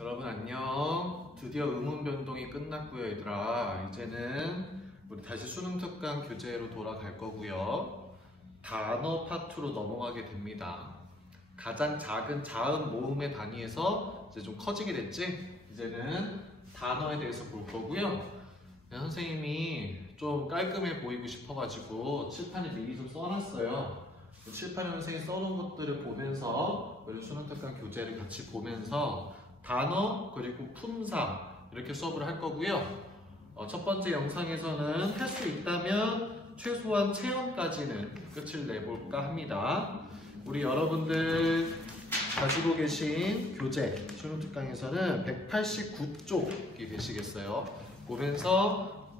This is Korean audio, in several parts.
여러분 안녕. 드디어 음운 변동이 끝났고요, 얘들아. 이제는 우리 다시 수능 특강 교재로 돌아갈 거고요. 단어 파트로 넘어가게 됩니다. 가장 작은 자음 모음의 단위에서 이제 좀 커지게 됐지? 이제는 단어에 대해서 볼 거고요. 선생님이 좀 깔끔해 보이고 싶어가지고 칠판에 미리 좀 써놨어요. 칠판에 선생님이 써놓은 것들을 보면서 우리 수능 특강 교재를 같이 보면서 단어 그리고 품사 이렇게 수업을 할 거고요. 첫 번째 영상에서는 할 수 있다면 최소한 체험까지는 끝을 내볼까 합니다. 우리 여러분들 가지고 계신 교재 수능 특강에서는 189쪽이 되시겠어요. 보면서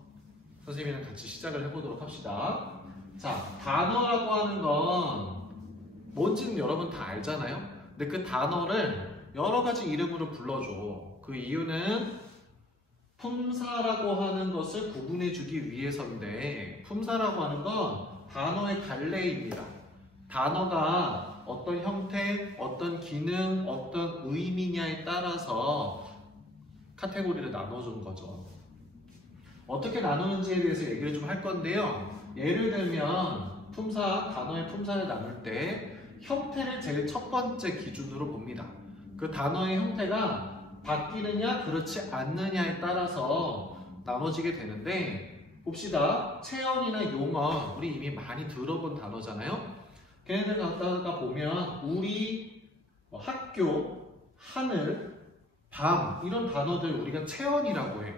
선생님이랑 같이 시작을 해보도록 합시다. 자, 단어라고 하는 건 뭔지는 여러분 다 알잖아요. 근데 그 단어를 여러 가지 이름으로 불러줘. 그 이유는 품사라고 하는 것을 구분해주기 위해서인데, 품사라고 하는 건 단어의 갈래입니다. 단어가 어떤 형태, 어떤 기능, 어떤 의미냐에 따라서 카테고리를 나눠주는 거죠. 어떻게 나누는지에 대해서 얘기를 좀 할 건데요. 예를 들면 품사, 단어의 품사를 나눌 때 형태를 제일 첫 번째 기준으로 봅니다. 그 단어의 형태가 바뀌느냐 그렇지 않느냐에 따라서 나눠지게 되는데, 봅시다. 체언이나 용언, 우리 이미 많이 들어본 단어잖아요. 걔네들 갖다가 보면 우리, 학교, 하늘, 밤 이런 단어들 우리가 체언이라고 해.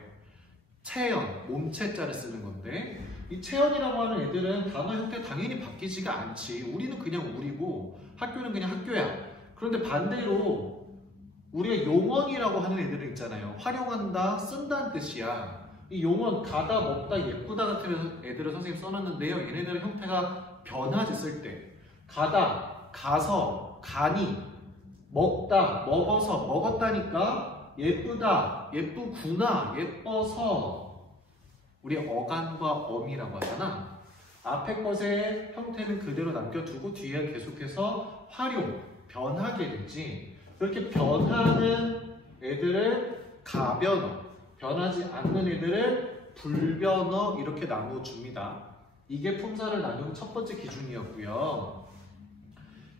체언, 몸체자를 쓰는 건데, 이 체언이라고 하는 애들은 단어 형태 당연히 바뀌지가 않지. 우리는 그냥 우리고 학교는 그냥 학교야. 그런데 반대로 우리가 용언이라고 하는 애들은 있잖아요. 활용한다, 쓴다는 뜻이야. 이 용언, 가다, 먹다, 예쁘다 같은 애들을 선생님 써놨는데요. 얘네들은 형태가 변하지, 쓸 때. 가다, 가서, 가니, 먹다, 먹어서, 먹었다니까, 예쁘다, 예쁘구나, 예뻐서. 우리 어간과 엄이라고 하잖아. 앞에 것의 형태는 그대로 남겨두고 뒤에 계속해서 활용, 변하게 되지. 그렇게 변하는 애들을 가변어, 변하지 않는 애들을 불변어 이렇게 나눠줍니다. 이게 품사를 나누는 첫 번째 기준이었고요.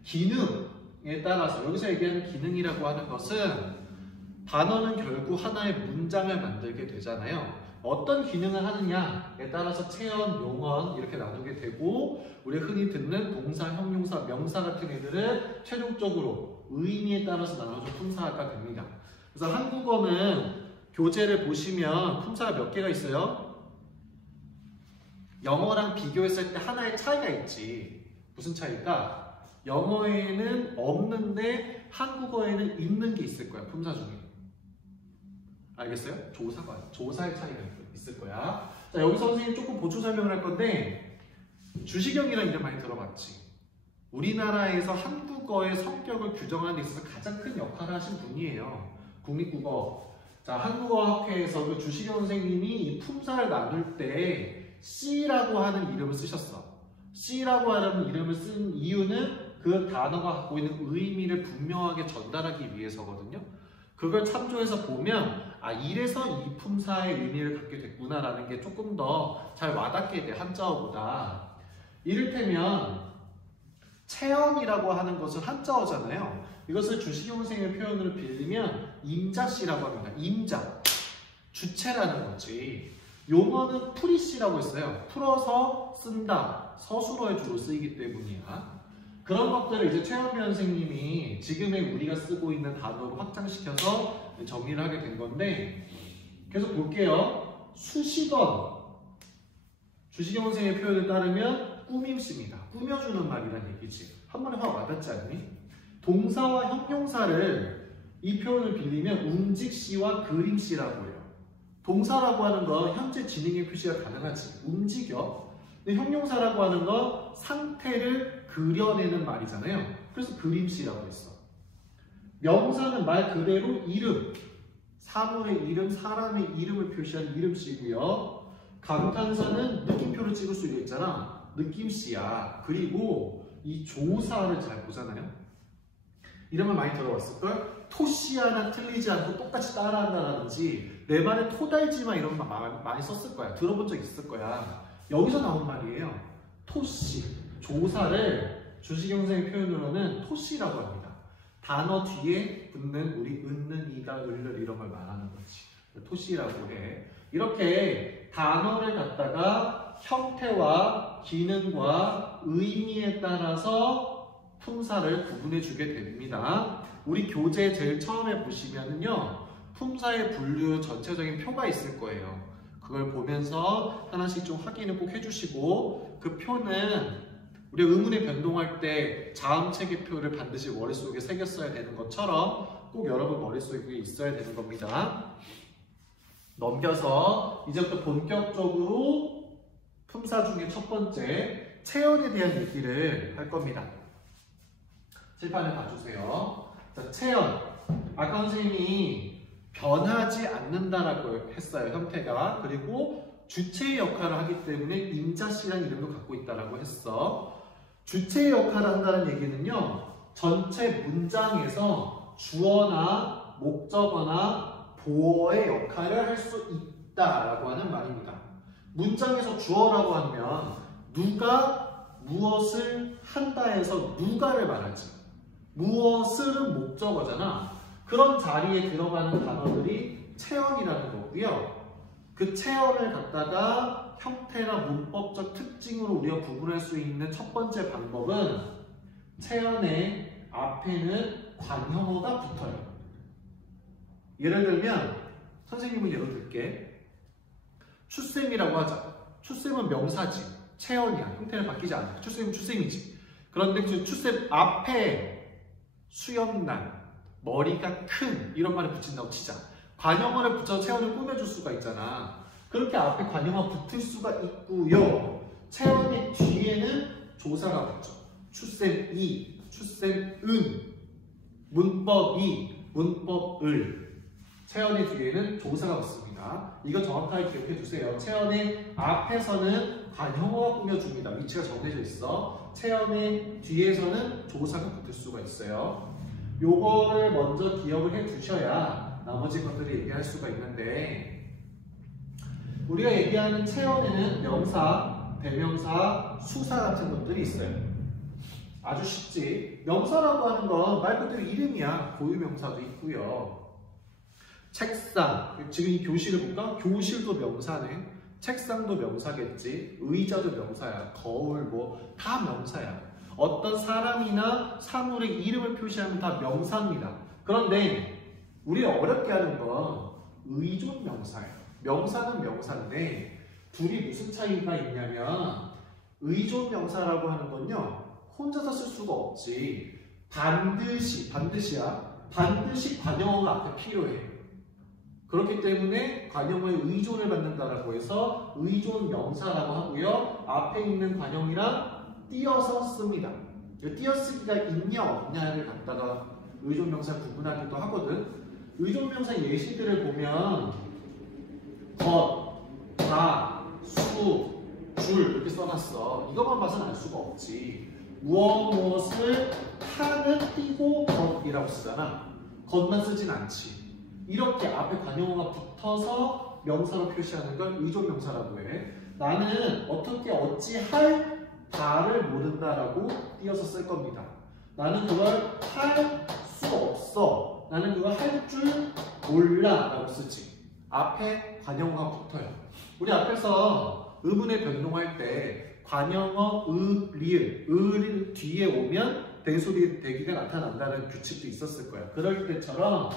기능에 따라서, 여기서 얘기하는 기능이라고 하는 것은 단어는 결국 하나의 문장을 만들게 되잖아요. 어떤 기능을 하느냐에 따라서 체언, 용언 이렇게 나누게 되고, 우리 흔히 듣는 동사, 형용사, 명사 같은 애들은 최종적으로 의미에 따라서 나눠서 품사가 됩니다. 그래서 한국어는 교재를 보시면 품사가 몇 개가 있어요? 영어랑 비교했을 때 하나의 차이가 있지. 무슨 차이일까? 영어에는 없는데 한국어에는 있는 게 있을 거야, 품사 중에. 알겠어요? 조사의 차이가 있을 거야. 자, 여기서 선생님 조금 보충 설명을 할 건데, 주시경이라는 이름 많이 들어봤지? 우리나라에서 한국어의 성격을 규정하는 데 있어서 가장 큰 역할을 하신 분이에요. 국립국어. 자, 한국어학회에서 그 주시경 선생님이 이 품사를 나눌 때 C라고 하는 이름을 쓰셨어. C라고 하는 이름을 쓴 이유는 그 단어가 갖고 있는 의미를 분명하게 전달하기 위해서거든요. 그걸 참조해서 보면 이래서 이 품사의 의미를 갖게 됐구나라는 게 조금 더 잘 와닿게 돼, 한자어보다. 이를테면 체언이라고 하는 것은 한자어잖아요. 이것을 주시경 선생님의 표현으로 빌리면 임자씨라고 합니다. 임자, 주체라는 거지. 용어는 풀이씨라고 했어요. 풀어서 쓴다, 서술어의 주로 쓰이기 때문이야. 그런 것들을 이제 최현배 선생님이 지금의 우리가 쓰고 있는 단어로 확장시켜서 정리를 하게 된 건데, 계속 볼게요. 수식언, 주시경 선생님의 표현에 따르면 꾸밈씨입니다. 꾸며주는 말이란 얘기지. 한 번에 확 와닿지 않니? 동사와 형용사를 이 표현을 빌리면 움직시와 그림씨라고 해요. 동사라고 하는 건 현재 진행의 표시가 가능하지. 움직여. 근데 형용사라고 하는 건 상태를 그려내는 말이잖아요. 그래서 그림씨라고 했어. 명사는 말 그대로 이름, 사물의 이름, 사람의 이름을 표시하는 이름씨고요. 감탄사는 느낌표를 찍을 수 있잖아. 느낌씨야. 그리고 이 조사를 잘 보잖아요. 이런 걸 많이 들어봤을걸? 토씨 하나 틀리지 않고 똑같이 따라한다든지 내 말에 토달지마 이런 말 많이 썼을 거야. 들어본 적 있을 거야. 여기서 나온 말이에요. 토씨. 조사를 주식형상의 표현으로는 토씨라고 합니다. 단어 뒤에 붙는 우리 은는, 이가, 을을 이런 걸 말하는 거지. 토씨라고 해. 이렇게 단어를 갖다가 형태와 기능과 의미에 따라서 품사를 구분해 주게 됩니다. 우리 교재 제일 처음에 보시면은요, 품사의 분류 전체적인 표가 있을 거예요. 그걸 보면서 하나씩 좀 확인을 꼭 해주시고, 그 표는 우리 의문에 변동할 때 자음체계표를 반드시 머릿속에 새겼어야 되는 것처럼 꼭 여러분 머릿속에 있어야 되는 겁니다. 넘겨서 이제부터 본격적으로 품사 중에 첫 번째 체언에 대한 얘기를 할 겁니다. 칠판을 봐주세요. 자, 체언. 아까 선생님이 변하지 않는다라고 했어요. 형태가. 그리고 주체의 역할을 하기 때문에 인자씨라는 이름도 갖고 있다라고 했어. 주체의 역할을 한다는 얘기는요, 전체 문장에서 주어나 목적어나 보어의 역할을 할 수 있다라고 하는 말입니다. 문장에서 주어라고 하면 누가 무엇을 한다 해서 누가를 말하지. 무엇을은 목적어잖아. 그런 자리에 들어가는 단어들이 체언이라는 거고요. 그 체언을 갖다가 형태나 문법적 특징으로 우리가 구분할 수 있는 첫 번째 방법은 체언의 앞에는 관형어가 붙어요. 예를 들면 선생님은 예로 들게 추쌤이라고 하자. 추쌤은 명사지. 체언이야. 형태는 바뀌지 않아. 추쌤은 추쌤이지. 그런데 그 추쌤 앞에 수염난, 머리가 큰 이런 말을 붙인다고 치자. 관형어를 붙여서 체언을 꾸며줄 수가 있잖아. 그렇게 앞에 관형어 붙을 수가 있고요. 체언의 뒤에는 조사가 붙죠. 추쌤이, 추쌤은, 문법이, 문법을. 체언의 뒤에는 조사가 붙습니다. 이거 정확하게 기억해 주세요. 체언의 앞에서는 관형어가 꾸며줍니다. 위치가 정해져 있어. 체언의 뒤에서는 조사가 붙을 수가 있어요. 요거를 먼저 기억을 해 두셔야 나머지 것들을 얘기할 수가 있는데, 우리가 얘기하는 체언에는 명사, 대명사, 수사 같은 것들이 있어요. 아주 쉽지. 명사라고 하는 건 말 그대로 이름이야. 고유명사도 있고요. 책상, 지금 이 교실을 볼까? 교실도 명사네. 책상도 명사겠지. 의자도 명사야. 거울 뭐 다 명사야. 어떤 사람이나 사물의 이름을 표시하면 다 명사입니다. 그런데 우리가 어렵게 하는 건 의존 명사예요. 명사는 명사인데 둘이 무슨 차이가 있냐면, 의존 명사라고 하는 건요, 혼자서 쓸 수가 없지. 반드시야. 반드시 관형어가 앞에 필요해. 그렇기 때문에 관형어의 의존을 받는다라고 해서 의존 명사라고 하고요. 앞에 있는 관형이랑 띄어서 씁니다. 띄어쓰기가 있냐 없냐를 갖다가 의존 명사 구분하기도 하거든. 의존 명사 예시들을 보면 것, 다, 수, 줄 이렇게 써놨어. 이것만 봐서는 알 수가 없지. 무엇을 하는 띄고 것이라고 쓰잖아. 것만 쓰진 않지. 이렇게 앞에 관형어가 붙어서 명사로 표시하는 걸 의존 명사라고 해. 나는 어떻게 어찌할 바를 모른다라고 띄어서 쓸 겁니다. 나는 그걸 할 수 없어. 나는 그걸 할 줄 몰라 라고 쓰지. 앞에 관형어가 붙어요. 우리 앞에서 의문의 변동할 때 관형어 리을, 을이 뒤에 오면 대소리 대기가 나타난다는 규칙도 있었을 거야. 그럴 때처럼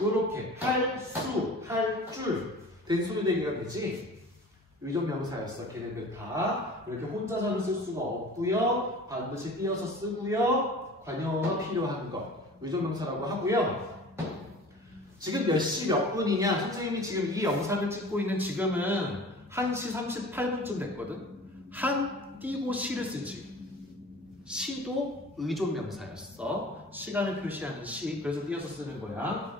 이렇게 할 수, 할 줄 대소리 대기가 되지. 의존 명사였어. 걔네들 다 이렇게 혼자서는 쓸 수가 없고요. 반드시 띄어서 쓰고요. 관형어가 필요한 거 의존 명사라고 하고요. 지금 몇 시 몇 분이냐? 선생님이 지금 이 영상을 찍고 있는 지금은 1시 38분쯤 됐거든. 한 띄고 시를 쓰지. 시도 의존 명사였어. 시간을 표시하는 시. 그래서 띄어서 쓰는 거야.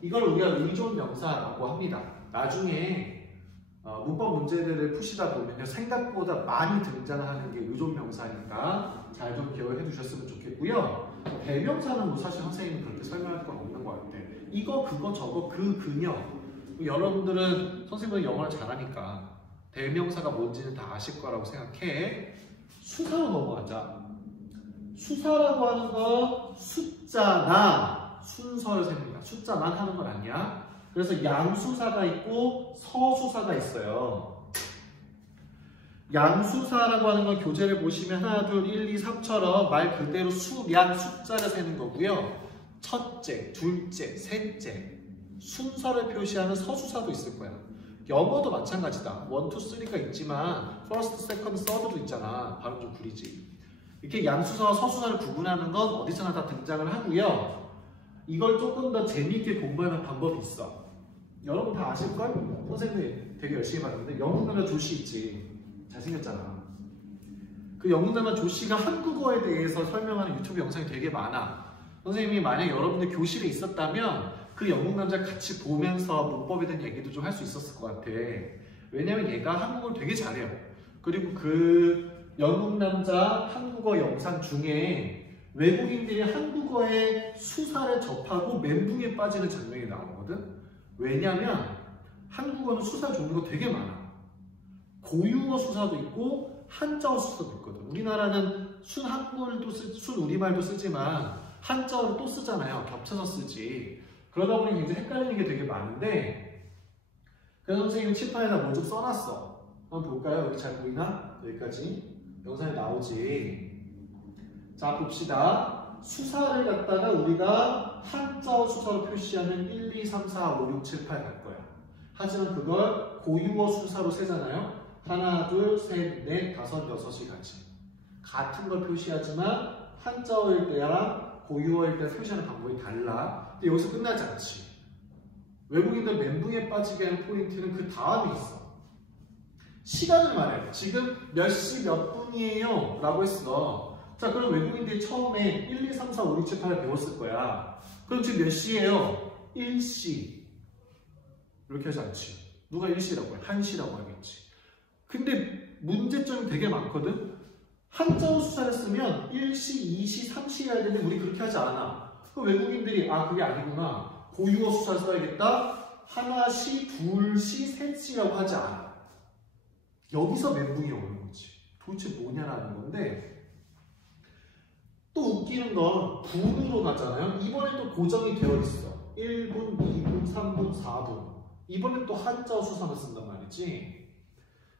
이걸 우리가 의존 명사라고 합니다. 나중에 문법 문제들을 푸시다 보면 생각보다 많이 등장하는 게 의존 명사니까 잘 좀 기억을 해두셨으면 좋겠고요. 대명사는 뭐 사실 선생님이 그렇게 설명할 건 없는 것 같아. 이거, 그거, 저거, 그, 그녀. 여러분들은 선생님은 영어를 잘하니까 대명사가 뭔지는 다 아실 거라고 생각해. 수사로 넘어가자. 수사라고 하는 건 숫자나 순서를 셉니다. 숫자만 하는 건 아니야. 그래서 양수사가 있고 서수사가 있어요. 양수사라고 하는 건 교재를 보시면 하나, 둘, 1, 2, 3처럼 말 그대로 수량, 숫자를 세는 거고요. 첫째, 둘째, 셋째 순서를 표시하는 서수사도 있을 거야. 영어도 마찬가지다. 1, 2, 3가 있지만 first, second, third도 있잖아. 발음 좀 구리지. 이렇게 양수사와 서수사를 구분하는 건 어디서나 다 등장을 하고요. 이걸 조금 더 재미있게 공부하는 방법이 있어. 여러분 다 아실걸? 선생님이 되게 열심히 봤는데 영국남자 조씨 있지. 잘생겼잖아. 그 영국남자 조씨가 한국어에 대해서 설명하는 유튜브 영상이 되게 많아. 선생님이 만약 여러분들 교실에 있었다면 그 영국남자 같이 보면서 문법에 대한 얘기도 좀 할 수 있었을 것 같아. 왜냐면 얘가 한국어를 되게 잘해요. 그리고 그 영국남자 한국어 영상 중에 외국인들이 한국어의 수사를 접하고 멘붕에 빠지는 장면이 나오거든. 왜냐면 한국어는 수사 종류가 되게 많아. 고유어 수사도 있고 한자어 수사도 있거든. 우리나라는 순한글도 순우리말도 쓰지만 한자어를 또 쓰잖아요. 겹쳐서 쓰지. 그러다 보니 굉장히 헷갈리는 게 되게 많은데, 그래서 선생님은 칠판에다 뭐 좀 써놨어. 한번 볼까요? 여기 잘 보이나? 여기까지 영상에 나오지. 자, 봅시다. 수사를 갖다가 우리가 한자어 수사로 표시하는 1, 2, 3, 4, 5, 6, 7, 8 갈 거야. 하지만 그걸 고유어 수사로 세잖아요. 하나, 둘, 셋, 넷, 다섯, 여섯이 같은 걸 표시하지만 한자어일 때랑 고유어일 때 표시하는 방법이 달라. 근데 여기서 끝나지 않지. 외국인들 멘붕에 빠지게 하는 포인트는 그 다음에 있어. 시간을 말해. 지금 몇 시 몇 분이에요? 라고 했어. 자, 그럼 외국인들이 처음에 1, 2, 3, 4, 5, 6, 7, 8을 배웠을 거야. 그럼 지금 몇 시예요? 1시. 이렇게 하지 않지. 누가 1시라고 해? 1시라고 하겠지. 근데 문제점이 되게 많거든. 한자어 수사를 쓰면 1시, 2시, 3시 해야 되는데 우리 그렇게 하지 않아. 그럼 외국인들이 아 그게 아니구나. 고유어 수사를 써야겠다. 하나시, 둘시, 셋시라고 하지 않아. 여기서 멘붕이 오는 거지. 도대체 뭐냐라는 건데, 또 웃기는 건 분으로 가잖아요. 이번엔 또 고정이 되어 있어. 1분, 2분, 3분, 4분. 이번엔 또 한자어 수사를 쓴단 말이지.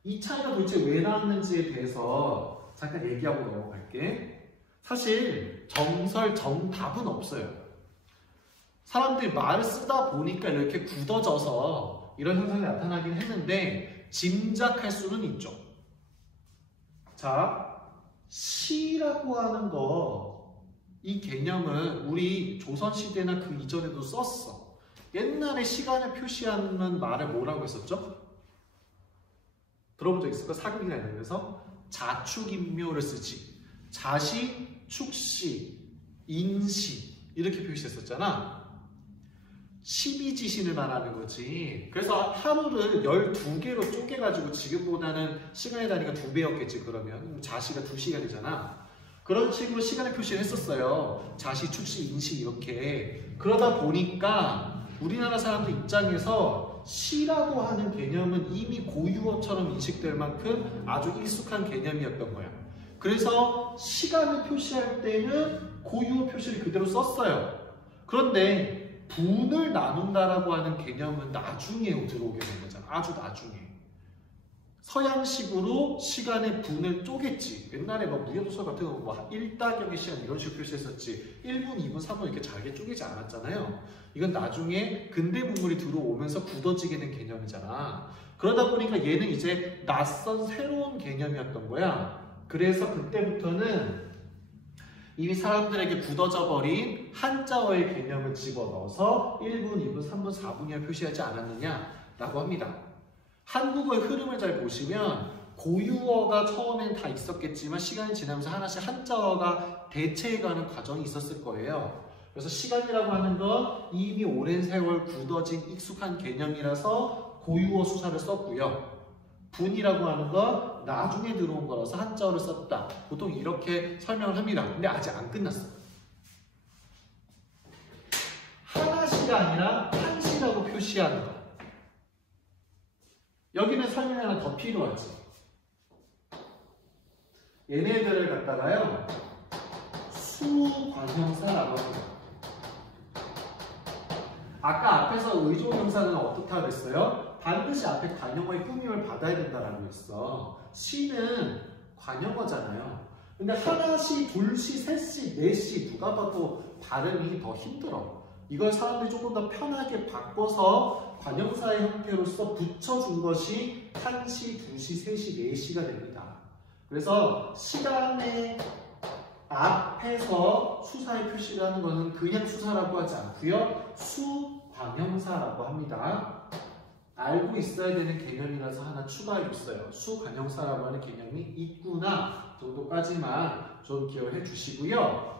이 차이가 도대체 왜 나왔는지에 대해서 잠깐 얘기하고 넘어갈게. 사실 정설, 정답은 없어요. 사람들이 말을 쓰다 보니까 이렇게 굳어져서 이런 현상이 나타나긴 했는데 짐작할 수는 있죠. 자, 시라고 하는 거, 이 개념은 우리 조선시대나 그 이전에도 썼어. 옛날에 시간을 표시하는 말을 뭐라고 했었죠? 들어본 적 있을까? 사극이나 이런 데서 자축인묘를 쓰지. 자시, 축시, 인시 이렇게 표시했었잖아. 12지신을 말하는 거지. 그래서 하루를 12개로 쪼개가지고 지금보다는 시간의 단위가 2배였겠지. 그러면 자시가 2시간이잖아. 그런 식으로 시간을 표시를 했었어요. 자시, 축시, 인시 이렇게. 그러다 보니까 우리나라 사람들 입장에서 시라고 하는 개념은 이미 고유어처럼 인식될 만큼 아주 익숙한 개념이었던 거야. 그래서 시간을 표시할 때는 고유어 표시를 그대로 썼어요. 그런데 분을 나눈다라고 하는 개념은 나중에 들어오게 된 거잖아. 아주 나중에. 서양식으로 시간의 분을 쪼갰지. 옛날에 막 무협소설 같은 거 뭐 1다경의 시간 이런 식으로 표시했었지. 1분, 2분, 3분 이렇게 잘게 쪼개지 않았잖아요. 이건 나중에 근대 문물이 들어오면서 굳어지게 된 개념이잖아. 그러다 보니까 얘는 이제 낯선 새로운 개념이었던 거야. 그래서 그때부터는 이미 사람들에게 굳어져 버린 한자어의 개념을 집어넣어서 1분, 2분, 3분, 4분이라 표시하지 않았느냐라고 합니다. 한국어의 흐름을 잘 보시면 고유어가 처음엔 다 있었겠지만 시간이 지나면서 하나씩 한자어가 대체해가는 과정이 있었을 거예요. 그래서 시간이라고 하는 건 이미 오랜 세월 굳어진 익숙한 개념이라서 고유어 수사를 썼고요. 분이라고 하는 건 나중에 들어온 거라서 한자어를 썼다. 보통 이렇게 설명을 합니다. 근데 아직 안 끝났어. 시가 아니라 한시라고 표시하는 거. 여기는 설명이 하나 더 필요하지. 얘네들을 갖다가요 수관형사라고 합니다. 아까 앞에서 의존형사는 어떻다 그랬어요? 반드시 앞에 관형어의 꾸밈을 받아야 된다라고 했어. 시는 관형어잖아요. 근데 하나시, 둘시, 셋시, 넷시 누가 봐도 발음이 더 힘들어. 이걸 사람들이 조금 더 편하게 바꿔서 관형사의 형태로서 붙여준 것이 한시, 두시, 셋시, 넷시가 됩니다. 그래서 시간의 앞에서 수사의 표시를 하는 것은 그냥 수사라고 하지 않고요. 수관형사라고 합니다. 알고 있어야 되는 개념이라서 하나 추가해줬어요. 수관형사라고 하는 개념이 있구나 정도까지만 좀 기억해 주시고요.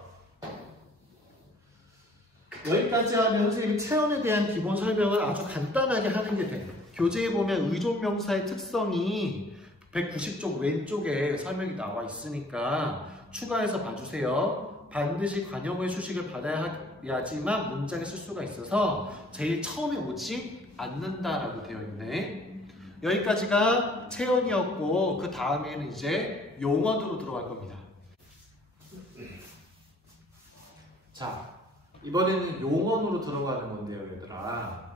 여기까지 하면 선생님이 체험에 대한 기본 설명을 아주 간단하게 하는 게 돼요. 교재에 보면 의존명사의 특성이 190쪽 왼쪽에 설명이 나와 있으니까 추가해서 봐주세요. 반드시 관형어의 수식을 받아야지만 문장에 쓸 수가 있어서 제일 처음에 오지 않는다라고 되어 있네. 여기까지가 체험이었고 그 다음에는 이제 용언으로 들어갈 겁니다. 자, 이번에는 용언으로 들어가는 건데요, 얘들아.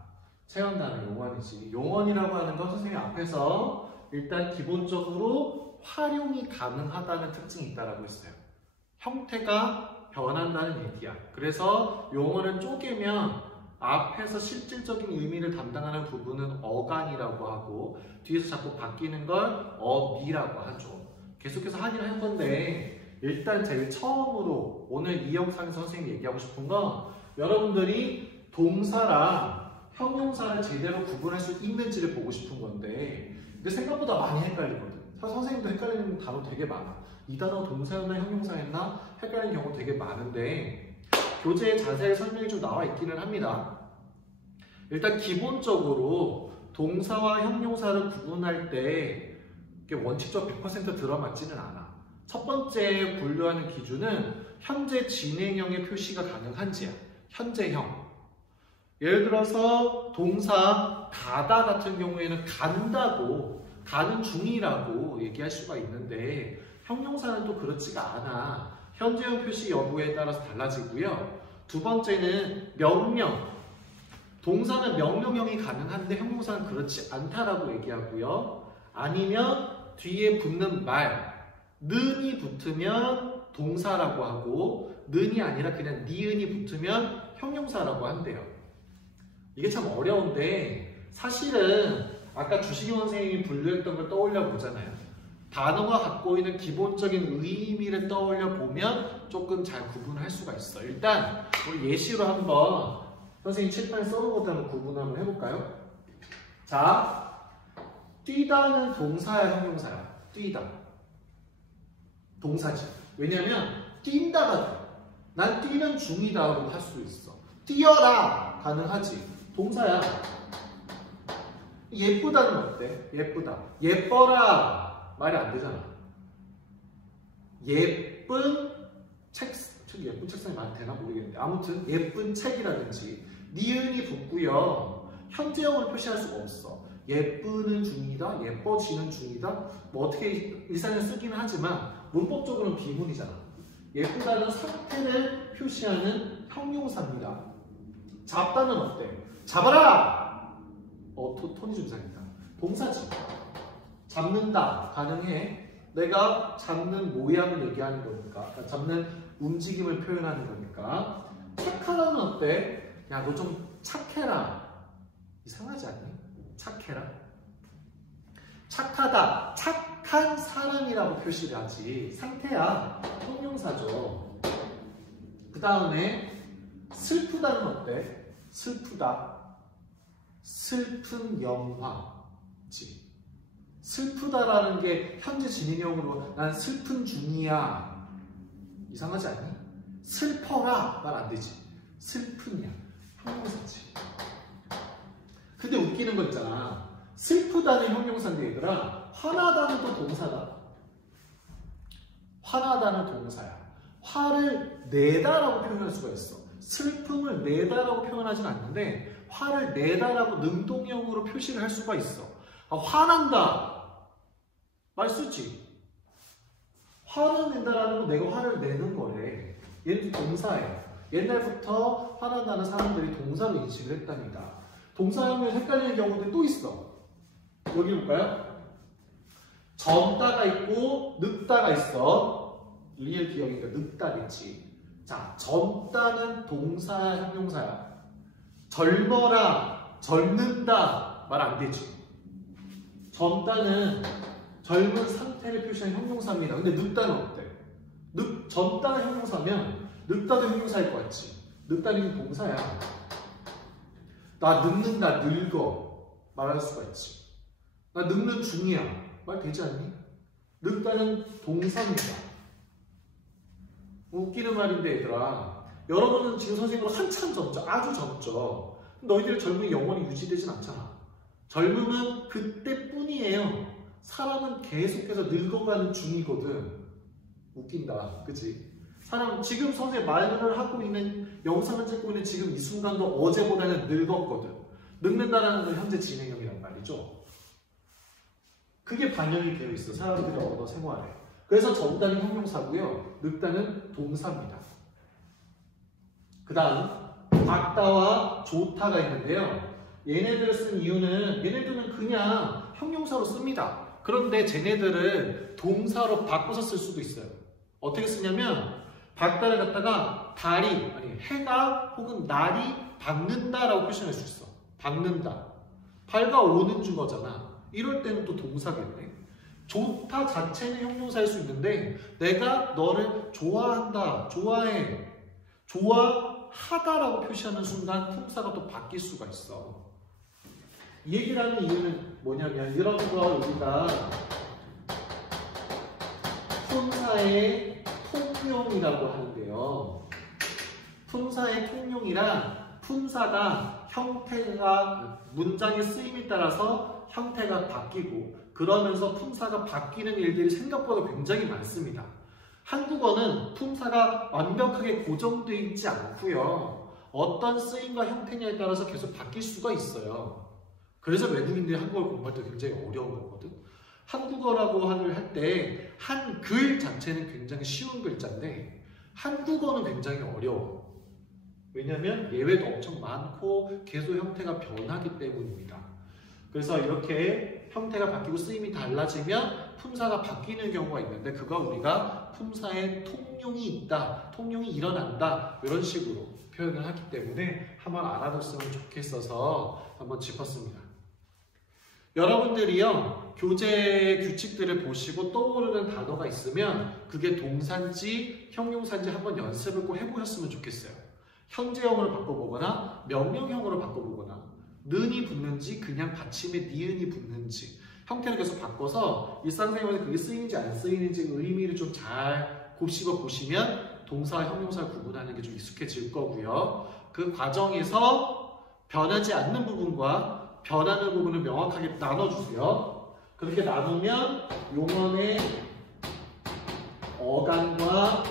체험 다음에 용언이지. 용언이라고 하는 건 선생님 앞에서 일단 기본적으로 활용이 가능하다는 특징이 있다고 했어요. 형태가 변한다는 얘기야. 그래서 용어를 쪼개면 앞에서 실질적인 의미를 담당하는 부분은 어간이라고 하고 뒤에서 자꾸 바뀌는 걸 어미라고 하죠. 계속해서 하긴 할 건데 일단 제일 처음으로 오늘 이 영상에서 선생님이 얘기하고 싶은 건 여러분들이 동사랑 형용사를 제대로 구분할 수 있는지를 보고 싶은 건데 근데 생각보다 많이 헷갈리거든. 선생님도 헷갈리는 단어 되게 많아. 이 단어 동사였나 형용사였나 헷갈리는 경우 되게 많은데 교재에 자세히 설명이 좀 나와 있기는 합니다. 일단 기본적으로 동사와 형용사를 구분할 때 원칙적으로 100% 들어맞지는 않아. 첫 번째 분류하는 기준은 현재 진행형의 표시가 가능한지야. 현재형. 예를 들어서 동사 가다 같은 경우에는 간다고 가는 중이라고 얘기할 수가 있는데 형용사는 또 그렇지가 않아. 현재형 표시 여부에 따라서 달라지고요. 두 번째는 명령. 동사는 명령형이 가능한데 형용사는 그렇지 않다라고 얘기하고요. 아니면 뒤에 붙는 말, 는이 붙으면 동사라고 하고 는이 아니라 그냥 니은이 붙으면 형용사라고 한대요. 이게 참 어려운데 사실은 아까 주식영 선생님이 분류했던 걸 떠올려 보잖아요. 단어가 갖고 있는 기본적인 의미를 떠올려 보면 조금 잘 구분할 수가 있어. 일단 우리 예시로 한번 선생님 칠판에 써놓은 것도 한번 구분 한번 해볼까요? 자, 뛰다는 동사야 형용사야? 뛰다. 동사지. 왜냐면 뛴다가 돼. 난 뛰는 중이다라고 할 수 있어. 뛰어라 가능하지. 동사야. 예쁘다는 어때? 예쁘다. 예뻐라 말이 안 되잖아. 예쁜 예쁜 책상이 말이 되나 모르겠는데 아무튼 예쁜 책이라든지 니은이 붙고요. 현재형을 표시할 수가 없어. 예쁘는 중이다, 예뻐지는 중이다. 뭐 어떻게 일상에 쓰기는 하지만 문법적으로는 비문이잖아. 예쁘다는 상태를 표시하는 형용사입니다. 잡다는 어때? 잡아라! 톤이 좀 이상합니다. 동사지. 잡는다. 가능해. 내가 잡는 모양을 얘기하는 거니까. 잡는 움직임을 표현하는 거니까. 착하다는 어때? 야, 너 좀 착해라. 이상하지 않니? 착해라. 착하다. 착한 사람이라고 표시를 하지. 상태야. 형용사죠. 그 다음에 슬프다는 어때? 슬프다. 슬픈 영화지. 슬프다라는 게 현재 진행형으로 난 슬픈 중이야. 이상하지 않니? 슬퍼라 말 안 되지. 슬픈이야. 형용사지. 근데 웃기는 거 있잖아. 슬프다는 형용사인데 얘들아 화나다는 또 동사다. 화나다는 동사야. 화를 내다라고 표현할 수가 있어. 슬픔을 내다라고 표현하진 않는데 화를 내다라고 능동형으로 표시를 할 수가 있어. 화난다 말 쓰지. 화를 낸다라는 건 내가 화를 내는 거래. 얘는 동사예요. 옛날부터 화난다는 사람들이 동사로 인식을 했답니다. 동사하면 헷갈리는 경우들이 또 있어. 여기 볼까요? 젊다가 있고 늙다가 있어. 리을 기억이니까 늙다겠지. 자, 젊다는 동사 형용사야. 젊어라, 젊는다 말 안 되지. 젊다는 젊은 상태를 표시하는 형용사입니다. 근데 늙다는 어때? 젊다가 형용사면 늙다도 형용사일 것 같지. 늙다는 동사야. 나 늙는다, 늙어 말할 수가 있지. 나 늙는 중이야 말 되지 않니? 늙다는 동사입니다. 웃기는 말인데 얘들아, 여러분은 지금 선생님으로 한참 젊죠. 아주 젊죠. 너희들의 젊음이 영원히 유지되진 않잖아. 젊음은 그때뿐이에요. 사람은 계속해서 늙어가는 중이거든. 웃긴다, 그치? 사람 지금 선생님 말을 하고 있는, 영상을 찍고 있는 지금 이 순간도 어제보다는 늙었거든. 늙는다라는 건 현재 진행형이란 말이죠. 그게 반영이 되어 있어, 사람들의 언어 생활에. 그래서 젊다는 형용사고요, 늙다는 동사입니다. 그 다음 밝다와 좋다가 있는데요. 얘네들을 쓴 이유는 얘네들은 그냥 형용사로 씁니다. 그런데 쟤네들은 동사로 바꿔서 쓸 수도 있어요. 어떻게 쓰냐면 밝다를 갖다가 달이, 아니 해가 혹은 날이 밝는다라고 표현할 수 있어. 밝는다. 밝아오는 주어잖아. 이럴 때는 또 동사겠네. 좋다 자체는 형용사일 수 있는데 내가 너를 좋아한다, 좋아해, 좋아하다라고 표시하는 순간 품사가 또 바뀔 수가 있어. 이 얘기를 하는 이유는 뭐냐면 이런 거 우리가 품사의 통용이라고 하는데요. 품사의 통용이란 품사가 형태가 문장의 쓰임에 따라서 형태가 바뀌고 그러면서 품사가 바뀌는 일들이 생각보다 굉장히 많습니다. 한국어는 품사가 완벽하게 고정되어 있지 않고요. 어떤 쓰임과 형태냐에 따라서 계속 바뀔 수가 있어요. 그래서 외국인들이 한국어를 공부할 때 굉장히 어려운 거거든. 한국어라고 할 때 한글 자체는 굉장히 쉬운 글자인데 한국어는 굉장히 어려워. 왜냐하면 예외도 엄청 많고 계속 형태가 변하기 때문입니다. 그래서 이렇게 형태가 바뀌고 쓰임이 달라지면 품사가 바뀌는 경우가 있는데 그거 우리가 품사의 통용이 있다, 통용이 일어난다 이런 식으로 표현을 하기 때문에 한번 알아뒀으면 좋겠어서 한번 짚었습니다. 여러분들이요 교재 규칙들을 보시고 떠오르는 단어가 있으면 그게 동사인지 형용사인지 한번 연습을 꼭 해보셨으면 좋겠어요. 현재형으로 바꿔보거나 명령형으로 바꿔보거나 는이 붙는지 그냥 받침에 니은이 붙는지 형태를 계속 바꿔서 일상생활에 그게 쓰이는지 안 쓰이는지 의미를 좀 잘 곱씹어 보시면 동사와 형용사를 구분하는 게 좀 익숙해질 거고요. 그 과정에서 변하지 않는 부분과 변하는 부분을 명확하게 나눠주세요. 그렇게 나누면 용언의 어간과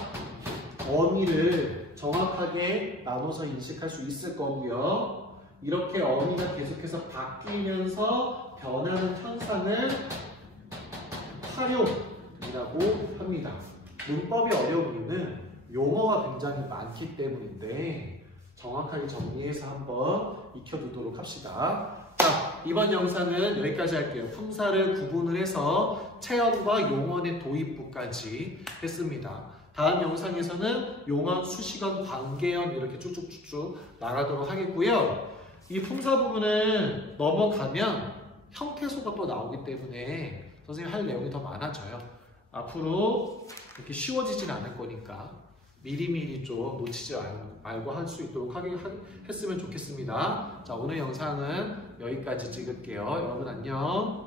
어미를 정확하게 나눠서 인식할 수 있을 거고요. 이렇게 어미가 계속해서 바뀌면서 변하는 현상을 활용이라고 합니다. 문법이 어려운 이유는 용어가 굉장히 많기 때문인데 정확하게 정리해서 한번 익혀두도록 합시다. 자, 이번 영상은 여기까지 할게요. 품사를 구분을 해서 체언과 용언의 도입부까지 했습니다. 다음 영상에서는 용언, 수식언, 관계언 이렇게 쭉쭉쭉쭉 나가도록 하겠고요. 이 품사 부분을 넘어가면 형태소가 또 나오기 때문에 선생님 할 내용이 더 많아져요. 앞으로 이렇게 쉬워지진 않을 거니까 미리미리 좀 놓치지 말고 할 수 있도록 했으면 좋겠습니다. 자, 오늘 영상은 여기까지 찍을게요. 여러분 안녕.